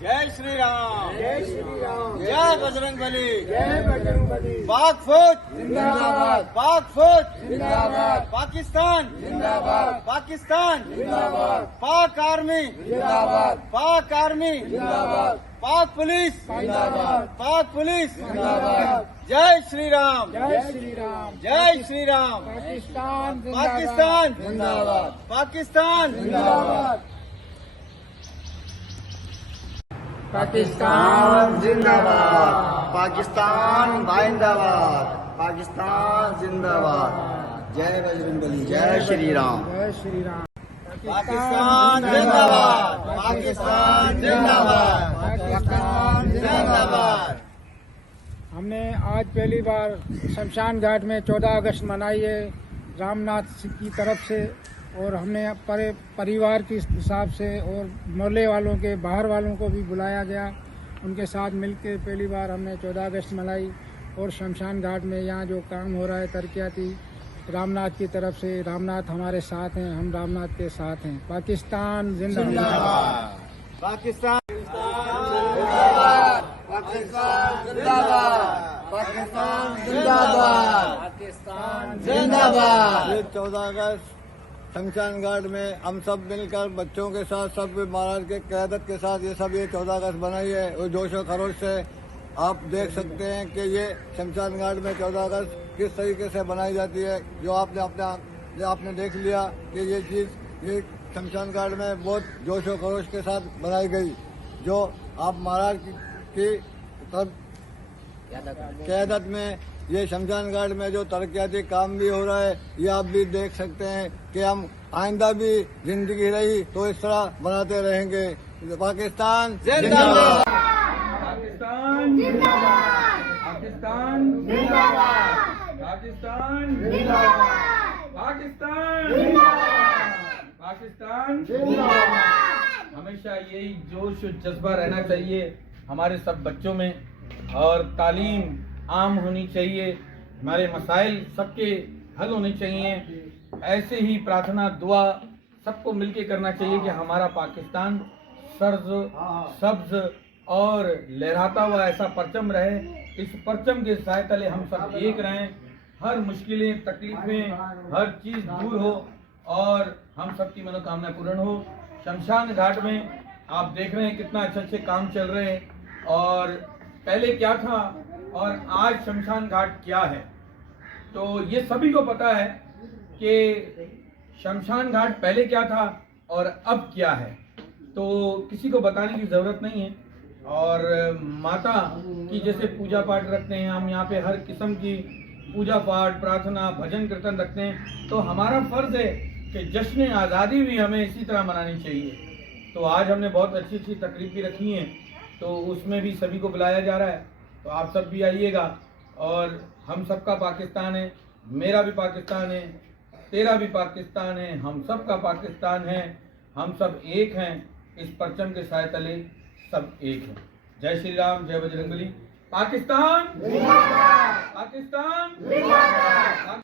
जय श्री राम, जय श्री राम, जय बजरंगबली, जय बजरंगबली, पाक फौज जिंदाबाद, पाक फौज जिंदाबाद, पाकिस्तान जिंदाबाद, पाकिस्तान जिंदाबाद, पाक आर्मी जिंदाबाद, पाक आर्मी जिंदाबाद, पाक पुलिस जिंदाबाद, पाक पुलिस जिंदाबाद, जय श्री राम, जय श्री राम, जय श्री राम, पाकिस्तान पाकिस्तान जिंदाबाद, पाकिस्तान जिंदाबाद, पाकिस्तान जिंदाबाद, पाकिस्तान जिंदाबाद, पाकिस्तान जिंदाबाद। जय बजरंगबली, जय श्री राम, जय श्री राम, पाकिस्तान जिंदाबाद, पाकिस्तान जिंदाबाद, पाकिस्तान जिंदाबाद। हमने आज पहली बार शमशान घाट में 14 अगस्त मनाई है रामनाथ की तरफ से, और हमने परिवार के हिसाब से और मोहल्ले वालों के बाहर वालों को भी बुलाया गया। उनके साथ मिलकर पहली बार हमने 14 अगस्त मनाई। और शमशान घाट में यहाँ जो काम हो रहा है तरक्याती रामनाथ की तरफ से, रामनाथ हमारे साथ हैं, हम रामनाथ के साथ हैं। पाकिस्तान जिंदाबाद, पाकिस्तान पाकिस्तान जिंदाबाद, पाकिस्तान जिंदाबाद, पाकिस्तान जिंदाबाद। ये 14 अगस्त शमशान घाट में हम सब मिलकर बच्चों के साथ, सब महाराज के क़यादत के साथ ये 14 अगस्त बनाई है और जोश और खरोश से। आप देख सकते हैं कि ये शमशान घाट में 14 अगस्त किस तरीके से बनाई जाती है। जो आपने देख लिया कि ये चीज़ ये शमशान घाट में बहुत जोश और खरोश के साथ बनाई गई। जो आप महाराज की क़यादत में ये शमशान घाट में जो तरक्याती काम भी हो रहा है, ये आप भी देख सकते हैं कि हम आइंदा भी जिंदगी रही तो इस तरह बनाते रहेंगे। पाकिस्तान जिंदाबाद, पाकिस्तान जिंदाबाद, पाकिस्तान जिंदाबाद, पाकिस्तान जिंदाबाद, पाकिस्तान जिंदाबाद, पाकिस्तान जिंदाबाद। हमेशा यही जोश और जज्बा रहना चाहिए हमारे सब बच्चों में, और तालीम आम होनी चाहिए। हमारे मसाइल सबके हल होने चाहिए। ऐसे ही प्रार्थना दुआ सबको मिलके करना चाहिए कि हमारा पाकिस्तान सब्ज और लहराता हुआ ऐसा परचम रहे। इस परचम के साए तले हम सब एक रहें, हर मुश्किलें तकलीफें हर चीज़ दूर हो और हम सबकी मनोकामना पूर्ण हो। शमशान घाट में आप देख रहे हैं कितना अच्छे काम चल रहे हैं, और पहले क्या था और आज शमशान घाट क्या है, तो ये सभी को पता है कि शमशान घाट पहले क्या था और अब क्या है, तो किसी को बताने की ज़रूरत नहीं है। और माता की जैसे पूजा पाठ रखते हैं हम यहाँ पे, हर किस्म की पूजा पाठ प्रार्थना भजन कीर्तन रखते हैं, तो हमारा फ़र्ज़ है कि जश्न आज़ादी भी हमें इसी तरह मनानी चाहिए। तो आज हमने बहुत अच्छी तकरीब भी रखी हैं, तो उसमें भी सभी को बुलाया जा रहा है, तो आप सब भी आइएगा। और हम सबका पाकिस्तान है, मेरा भी पाकिस्तान है, तेरा भी पाकिस्तान है, हम सब का पाकिस्तान है, हम सब एक हैं, इस परचम के साए तले सब एक हैं। जय श्री राम, जय बजरंगबली। पाकिस्तान जिंदाबाद, पाकिस्तान जिंदाबाद।